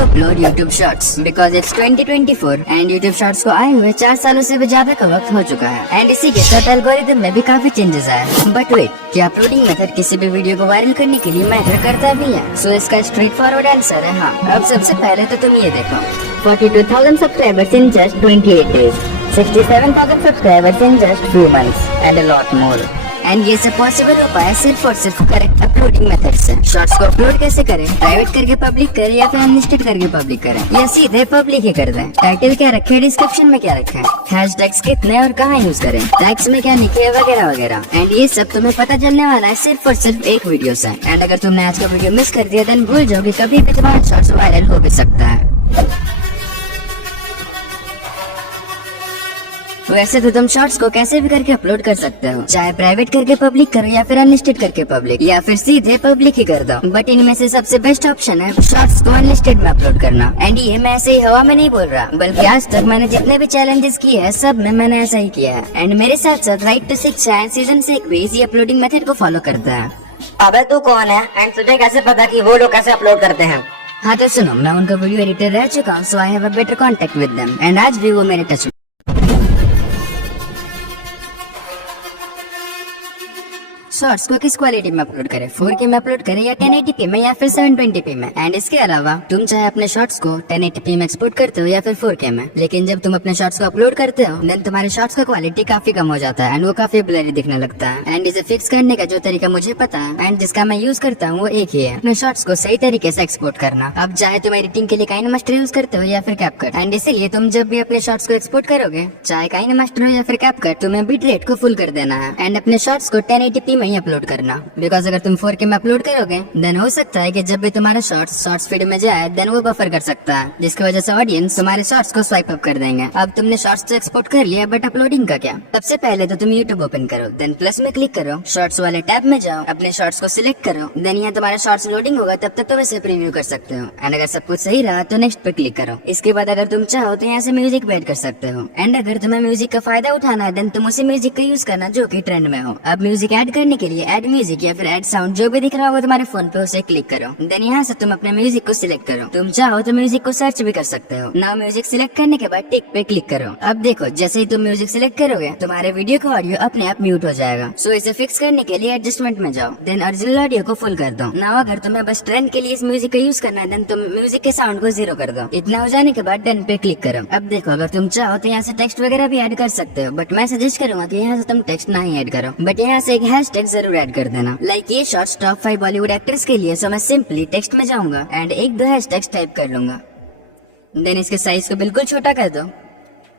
Upload YouTube shorts because it's 2024 and YouTube shorts को आए हुए 4 सालों से भी ज्यादा का वक्त हो चुका है एंड इसी के साथ एल्गोरिथम में भी काफी चेंजेस आए। बट वेट, क्या अपलोडिंग मेथड किसी भी वीडियो को वायरल करने के लिए मैटर करता भी है? सो इसका स्ट्रेट फॉरवर्ड आंसर है हाँ। अब सबसे पहले तो तुम ये देखो, 42,000 subscribers in just 28 days, 67,000 subscribers in just few months and a lot more। And ये सब पॉसिबल हो पाया सिर्फ और सिर्फ करेक्ट अपलोडिंग मेथड से। शॉर्ट्स को अपलोड कैसे करें? प्राइवेट करके पब्लिक करें या फिर अनलिस्टेड करके पब्लिक करें या सीधे पब्लिक ही कर दें? टाइटल क्या रखे, डिस्क्रिप्शन में क्या रखे, हैशटैग्स कितने और कहाँ यूज करें, टैग्स में क्या लिखे वगैरह वगैरह। एंड ये सब तुम्हें पता चलने वाला है सिर्फ और सिर्फ एक वीडियो से। एंड अगर तुमने आज का वीडियो मिस कर दिया देन भूल जाओ कि कभी भी तुम्हारा शॉर्ट्स वायरल हो भी सकता है। वैसे तो तुम शॉर्ट्स को कैसे भी करके अपलोड कर सकते हो, चाहे प्राइवेट करके पब्लिक करो या फिर अनलिस्टेड करके पब्लिक या फिर सीधे पब्लिक ही कर दो। बट इनमें से सबसे बेस्ट ऑप्शन है शॉर्ट्स को अनलिस्टेड में अपलोड करना। एंड ये मैं ऐसे ही हवा में नहीं बोल रहा, बल्कि आज तक मैंने जितने भी चैलेंजेस किए हैं सब में मैंने ऐसा ही किया है। एंड मेरे साथ साथ राइट टू शिक्षा एंड सीजन 6 भी इसी अपलोडिंग मेथड को फॉलो करता है। अबे तू कौन है एंड तुझे कैसे पता कि वो लोग कैसे अपलोड करते हैं? हाँ तो सुनो, मैं उनका वीडियो एडिटर रह चुका हूँ, so I have a better contact with them and आज भी वो मेरे टच। शॉर्ट्स को किस क्वालिटी में अपलोड करें, 4K में अपलोड करें या 1080p में या फिर 720p में? एंड इसके अलावा तुम चाहे अपने शॉर्ट्स को 1080p में एक्सपोर्ट करते हो या फिर 4K में, लेकिन जब तुम अपने शॉर्ट्स को अपलोड करते हो देन तुम्हारे शॉर्ट्स का क्वालिटी काफी कम हो जाता है एंड वो काफी ब्लरी दिखने लगता है। एंड इसे फिक्स करने का जो तरीका मुझे पता है एंड जिसका मैं यूज करता हूँ वो एक ही है, अपने शॉर्ट्स को सही तरीके से एक्सपोर्ट करना। अब चाहे तुम एडिटिंग के लिए काइनमास्टर यूज करते हो या फिर कैपकट, एंड इसीलिए तुम जब भी अपने शॉर्ट्स को एक्सपोर्ट करोगे चाहे काइनमास्टर हो या फिर कैपकट, तुम्हें बिट रेट को फुल कर देना है एंड अपने शॉर्ट्स को 1080p में ही अपलोड करना। बिकॉज अगर तुम 4K में अपलोड करोगे देन हो सकता है कि जब भी तुम्हारा शॉर्ट्स फीड में जाए देन वो बफर कर सकता है, जिसकी वजह से ऑडियंस तुम्हारे शॉर्ट्स को स्वाइप अप कर देंगे। अब तुमने शॉर्ट्स तो एक्सपोर्ट कर लिया बट अपलोडिंग का क्या? सबसे पहले तो तुम यूट्यूब ओपन करो, देन प्लस में क्लिक करो, शॉर्ट्स वाले टैब में जाओ, अपने शॉर्ट्स को सिलेक्ट करो, देन यहाँ तुम्हारा शॉर्ट्स लोडिंग होगा, तब तक तुम इसे प्रीव्यू कर सकते हो। एंड अगर सब कुछ सही रहा तो नेक्स्ट पे क्लिक करो। इसके बाद अगर तुम चाहो तो यहाँ से म्यूजिक भी ऐड कर सकते हो। एंड अगर तुम्हें म्यूजिक का फायदा उठाना है देन तुम उसी म्यूजिक का यूज करना जो की ट्रेंड में हो। अब म्यूजिक ऐड करने के लिए ऐड म्यूजिक या फिर ऐड साउंड जो भी दिख रहा होगा तुम्हारे फोन पे उसे क्लिक करो, देन यहाँ से तुम अपने म्यूजिक को सिलेक्ट करो। तुम चाहो तो म्यूजिक को सर्च भी कर सकते हो। नाउ म्यूजिक सिलेक्ट करने के बाद टिक पे क्लिक करो। अब देखो जैसे ही तुम म्यूजिक सिलेक्ट करोगे तुम्हारे वीडियो का ऑडियो अपने आप म्यूट हो जाएगा। सो इसे फिक्स करने के लिए एडजस्टमेंट में जाओ, देन ओरिजिनल ऑडियो को फुल कर दो। नाउ अगर तुम्हें बस ट्रेंड के लिए इस म्यूजिक का यूज करना है देन तुम म्यूजिक के साउंड को 0 कर दो। इतना हो जाने के बाद डन पे क्लिक करो। अब देखो अगर तुम चाहो तो यहाँ से टेक्स्ट वगैरह भी ऐड कर सकते हो, बट मैं सजेस्ट करूंगा कि यहाँ से तुम टेक्स्ट ना ही ऐड करो, बट यहाँ से एक हैशटैग जरूर ऐड कर देना। लाइक ये शॉर्ट्स टॉप 5 बॉलीवुड एक्टर्स के लिए, सो मैं सिंपली टेक्स्ट में जाऊंगा एंड 1-2 हैशटैग्स टाइप कर लूंगा, देन इसके साइज को बिल्कुल छोटा कर दो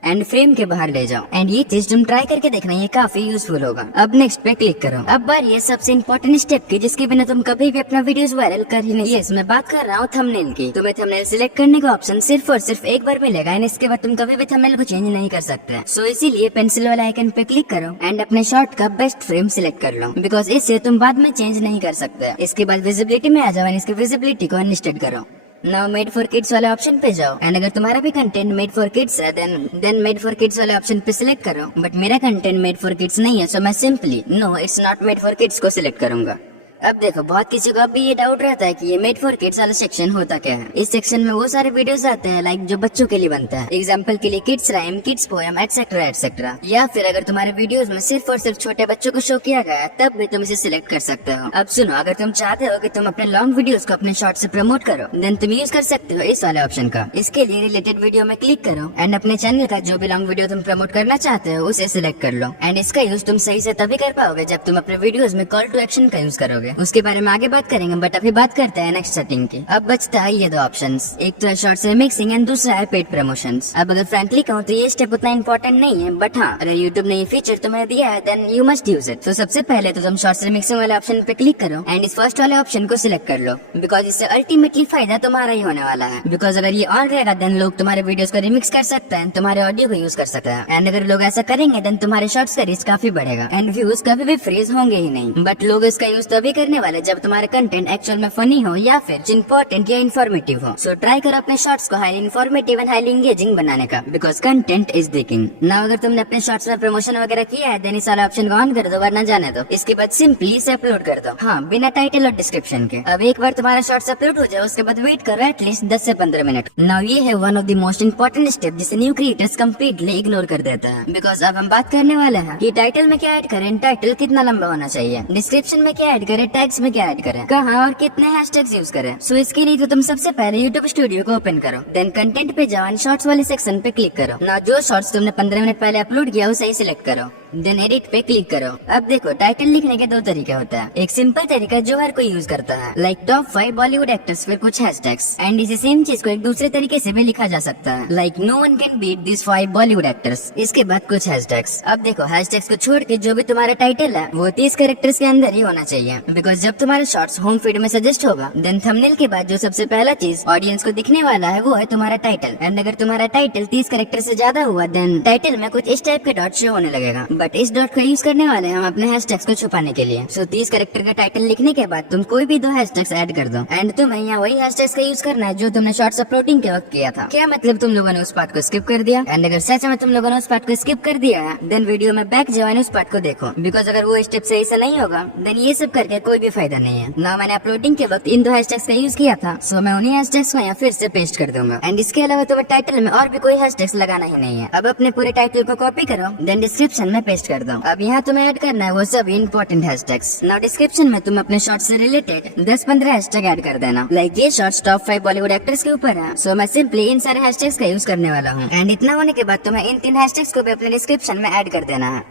एंड फ्रेम के बाहर ले जाओ। एंड ये चीज तुम ट्राई करके देखना, ये काफी यूजफुल होगा। अब नेक्स्ट पे क्लिक करो। अब बारी है सबसे इम्पोर्टेंट स्टेप की, जिसके बिना तुम कभी भी अपना वीडियोस वायरल कर ही नहीं। मैं बात कर रहा हूँ थंबनेल की। तुम्हें थंबनेल सिलेक्ट करने का ऑप्शन सिर्फ और सिर्फ एक बार मिलेगा एंड इसके बाद तुम कभी भी थंबनेल को चेंज नहीं कर सकते। सो इसीलिए पेंसिल वाला आइकन पे क्लिक करो एंड अपने शॉर्ट का बेस्ट फ्रेम सिलेक्ट कर लो, बिकॉज इससे तुम बाद में चेंज नहीं कर सकते। इसके बाद विजिबिलिटी में आ जाओ एंड इसकी विजिबिलिटी को अनलिस्टेड करो। नाउ मेड फॉर किड्स वाले ऑप्शन पे जाओ एंड अगर तुम्हारा भी कंटेंट मेड फॉर किड्स है देन मेड फॉर किड्स वाले ऑप्शन पे सिलेक्ट करो। बट मेरा कंटेंट मेड फॉर किड्स नहीं है, सो मैं simply no it's not made for kids को सिलेक्ट करूंगा। अब देखो बहुत किसी को अब भी ये डाउट रहता है कि ये मेड फॉर किड्स वाला सेक्शन होता क्या है। इस सेक्शन में वो सारे वीडियोस आते हैं लाइक जो बच्चों के लिए बनता है, एग्जांपल के लिए kids rhyme, kids poem etcetera etcetera. या फिर अगर तुम्हारे वीडियोस में सिर्फ और सिर्फ छोटे बच्चों को शो किया गया है तब भी तुम इसे सिलेक्ट कर सकते हो। अब सुनो, अगर तुम चाहते हो कि तुम अपने लॉन्ग वीडियोस को अपने शॉर्ट से प्रमोट करो देन तुम यूज कर सकते हो इस वाले ऑप्शन का। इसके लिए रिलेटेड वीडियो में क्लिक करो एंड अपने चैनल का जो भी लॉन्ग वीडियो तुम प्रमोट करना चाहते हो उसे सिलेक्ट कर लो। एंड इसका यूज तुम सही से तभी कर पाओगे जब तुम अपने वीडियोस में कॉल टू एक्शन का यूज करोगे। उसके बारे में आगे बात करेंगे, बट अभी बात करते हैं नेक्स्ट सेटिंग की। अब बचता है ये 2 ऑप्शंस, एक तो है शॉर्ट्स रिमिक्सिंग एंड दूसरा है पेड प्रमोशंस। अब अगर फ्रैंकली कहूँ तो ये स्टेप उतना इंपॉर्टेंट नहीं है, बट हाँ अगर यूट्यूब ने ये फीचर तुम्हें दिया है then you must use it. तो सबसे पहले तो तुम शॉर्ट्स रिमिक्सिंग वाले ऑप्शन पे क्लिक करो एंड इस फर्स्ट वाले ऑप्शन को सिलेक्ट कर लो, बिकॉज इससे अल्टीमेटली फायदा तुम्हारा ही होने वाला है। बिकॉज अगर ये ऑन रहेगा देन लोग तुम्हारे वीडियोस को रिमिक्स कर सकते हैं, तुम्हारे ऑडियो को यूज कर सकते हैं। एंड अगर लोग ऐसा करेंगे देन तुम्हारे शॉर्ट्स का रीच काफी बढ़ेगा एंड व्यूज कभी भी फ्रीज होंगे ही नहीं। बट लोग इसका यूज तभी करने वाले जब तुम्हारा कंटेंट एक्चुअल में फनी हो या फिर इम्पोर्टेंट या इन्फॉर्मेटिव हो। सो ट्राई करो अपने शॉर्ट्स को highly informative and highly engaging बनाने का, because content is the king. Now अगर तुमने अपने शॉर्ट्स में प्रमोशन वगैरह किया है देन इस वाला ऑप्शन को ऑन कर दो, वरना जाने दो। इसके बाद सिंपली इसे अपलोड कर दो, हाँ, बिना टाइटल और डिस्क्रिप्शन के। अब एक बार तुम्हारा शॉर्ट्स अपलोड हो जाए उसके बाद वेट करो एटलीस्ट 10 से 15 मिनट। नाउ ये है one of the most important step जिसे न्यू क्रिएटर्स कंप्लीटली इग्नोर कर देता है। बिकॉज अब हम बात करने वाले हैं कि टाइटल में क्या ऐड करें, टाइटल कितना लंबा होना चाहिए, डिस्क्रिप्शन में क्या ऐड करें, टैग्स में क्या ऐड करें, कहाँ और कितने हैशटैग्स यूज करें। सो इसके लिए तो तुम सबसे पहले यूट्यूब स्टूडियो को ओपन करो, देन कंटेंट पे जाओ, शॉर्ट्स वाले सेक्शन पे क्लिक करो। ना जो शॉर्ट्स तुमने 15 मिनट पहले अपलोड किया उसे ही सिलेक्ट करो, देन एडिट पे क्लिक करो। अब देखो टाइटल लिखने के 2 तरीके होते हैं। एक सिंपल तरीका जो हर कोई यूज करता है, लाइक टॉप 5 बॉलीवुड एक्टर्स फिर कुछ हैशटैग्स, एंड इसी सेम चीज को एक दूसरे तरीके से भी लिखा जा सकता है, like no one can beat this 5 Bollywood actors, इसके बाद कुछ हैशटैग्स। अब देखो हैशटैग्स को छोड़ के जो भी तुम्हारा टाइटल है वो 30 कैरेक्टर्स के अंदर ही होना चाहिए, बिकॉज जब तुम्हारा शॉर्ट्स होम फीड में सजेस्ट होगा देन थंबनेल के बाद जो सबसे पहला चीज ऑडियंस को दिखने वाला है वो है तुम्हारा टाइटल। एंड अगर तुम्हारा टाइटल 30 कैरेक्टर से ज्यादा हुआ देन टाइटल में कुछ इस टाइप के डॉट शो होने लगेगा, बट इस डॉट का यूज करने वाले हैं हम अपने हैशटैग्स को छुपाने के लिए। सो 30 कैरेक्टर का टाइटल लिखने के बाद तुम कोई भी 2 हैशटैग्स ऐड कर दो, एंड तुम्हें यहाँ वही हैशटैग्स का यूज करना है जो तुमने शॉर्ट्स अपलोडिंग के वक्त किया था। क्या मतलब तुम लोगों ने उस पार्ट को स्किप कर दिया? एंड अगर सच में तुम लोगों ने उस पार्ट को स्किप कर दिया है देन वीडियो में बैक जाओ एंड उस पार्ट को देखो, बिकॉज अगर वो स्टेप सही से नहीं होगा देन ये सब करके कोई भी फायदा नहीं है ना। मैंने अपलोडिंग के वक्त इन 2 हैशटैग्स का यूज किया था, सो मैं उन्हीं हैशटैग्स को यहाँ फिर से पेस्ट कर दूंगा। एंड इसके अलावा तुम्हें टाइटल में और भी कोई हैशटैग्स लगाना ही नहीं है। अब अपने पूरे टाइटल को कॉपी करो देन डिस्क्रिप्शन में पेस्ट कर दो। अब यहाँ तुम्हें ऐड करना है वो सब इंपॉर्टेंट हैशटैग्स। नाउ डिस्क्रिप्शन में तुम अपने शॉर्ट से रिलेटेड 10-15 हैशटैग ऐड कर देना, लाइक ये शॉर्ट्स टॉप 5 बॉलीवुड एक्टर्स के ऊपर है, सो मैं सिंपली इन सारे हैशटैग्स का यूज करने वाला हूँ। एंड इतना होने के बाद तुम्हें इन 3 हैशटैग्स को भी अपने डिस्क्रिप्शन में ऐड कर देना है।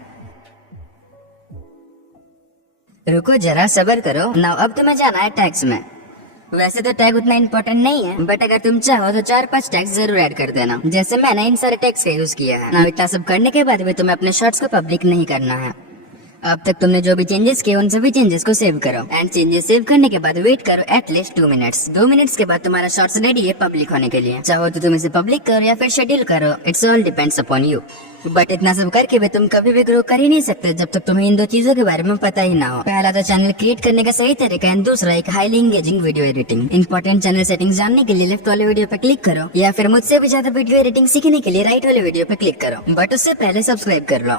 रुको जरा सब्र करो। नाउ अब तुम्हें जाना है टैग्स में। वैसे तो टैग उतना इम्पोर्टेंट नहीं है, बट अगर तुम चाहो तो 4-5 टैग्स जरूर ऐड कर देना, जैसे मैंने इन सारे टैग्स का यूज किया है। नाउ इतना सब करने के बाद भी तुम्हें अपने शॉर्ट्स को पब्लिक नहीं करना है। अब तक तुमने जो भी चेंजेस किए उन सभी चेंजेस को सेव करो, एंड चेंजेस सेव करने के बाद वेट करो एटलीस्ट 2 मिनट्स। 2 मिनट्स के बाद तुम्हारा शॉर्ट्स रेडी है पब्लिक होने के लिए। चाहो तो तुम इसे पब्लिक करो या फिर शेड्यूल करो, it's all depends upon you. But इतना सब करके भी तुम कभी भी ग्रो कर ही नहीं सकते जब तक तुम्हें इन 2 चीजों के बारे में पता ही ना हो। पहला तो चैनल क्रिएट करने का सही तरीका, एंड दूसरा एक highly engaging video editing. Important channel settings जानने के लिए लेफ्ट वाले वीडियो पे क्लिक करो, या फिर मुझसे भी ज्यादा वीडियो एडिटिंग सीखने के लिए राइट वाले वीडियो पे क्लिक करो, बट उससे पहले सब्सक्राइब कर लो।